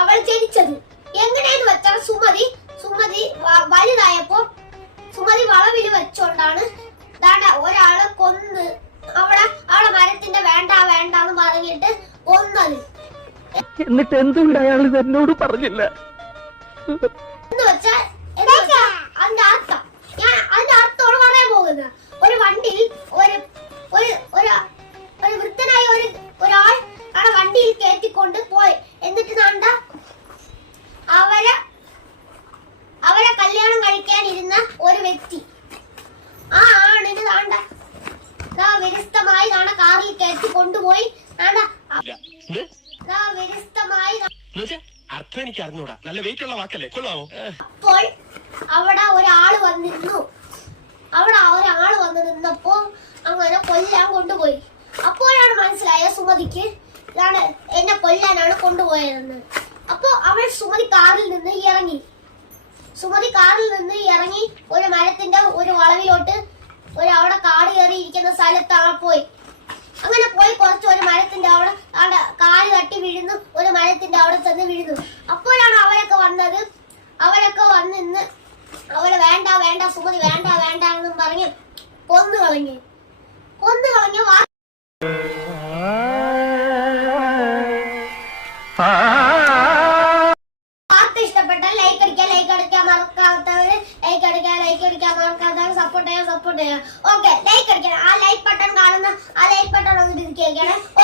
അവൾ ജനിച്ചത്. എങ്ങനെയെന്ന് വെച്ചാൽ സുമതി സുമതി വലുതായപ്പോ സുമതി വളവിൽ വെച്ചോണ്ടാണ് ദാണ്ട ഒരാളെ കൊന്ന് അവളെ അവളെ മരത്തിന്റെ വേണ്ട വേണ്ട എന്ന് പറഞ്ഞിട്ട് കൊന്നത്. എന്നിട്ട് എന്തുകൊണ്ട് അയാൾ എന്നോട് പറഞ്ഞില്ല? എന്ന് വെച്ചാൽ എന്ന് അർത്ഥം എനിക്ക് അറിഞ്ഞൂടാ. നല്ല വെയിറ്റ് ഉള്ള വാക്കല്ലേ? കൊള്ളാമോ? അപ്പോൾ അവിടെ ഒരാൾ വന്നിരുന്നു. അവിടെ ഒരാൾ വന്ന് നിന്നപ്പോ അങ്ങനെ കൊല്ലാൻ കൊണ്ടുപോയി. അപ്പോഴാണ് മനസ്സിലായ സുമതിക്ക് ഇതാണ് എന്നെ കൊല്ലാനാണ് കൊണ്ടുപോയതെന്ന്. അപ്പോ അവൾ സുമതി കാറിൽ നിന്ന് ഇറങ്ങി. സുമതി കാറിൽ നിന്ന് ഇറങ്ങി ഒരു മരത്തിന്റെ ഒരു വളവിലോട്ട് ഒരു അവിടെ കാട് കയറി ഇരിക്കുന്ന സ്ഥലത്താ പോയി. അങ്ങനെ പോയി കുറച്ച് ഒരു മരത്തിന്റെ അവിടെ അവിടെ കാൽ തട്ടി വീഴുന്നു. ഒരു മരത്തിന്റെ അവിടെ ചെന്ന് വീഴുന്നു. അപ്പോഴാണ് അവരൊക്കെ വന്നത്. അവരൊക്കെ വന്ന് ഇന്ന് വേണ്ട വേണ്ട സുമതി വേണ്ട വേണ്ട എന്നും പറഞ്ഞ് കൊന്നു കളഞ്ഞു. കൊന്നു കളഞ്ഞു. വാർത്ത ഇഷ്ടപ്പെട്ടാൽ ലൈക്ക് അടിക്കാൻ ലൈക്ക് അടിക്കാൻ മറക്കാത്തവര് ലൈക്ക് അടിക്കാൻ ലൈക്ക് അടിക്കാൻ മറക്കാത്തവര് സപ്പോർട്ട് ചെയ്യാൻ സപ്പോർട്ട് ചെയ്യാം ഓക്കെ ലൈക്ക് അടിക്കണം. ആ ലൈക്ക് ബട്ടൺ കാണുന്ന ആ ലൈക്ക് ബട്ടൺ ഒന്ന് ബൈ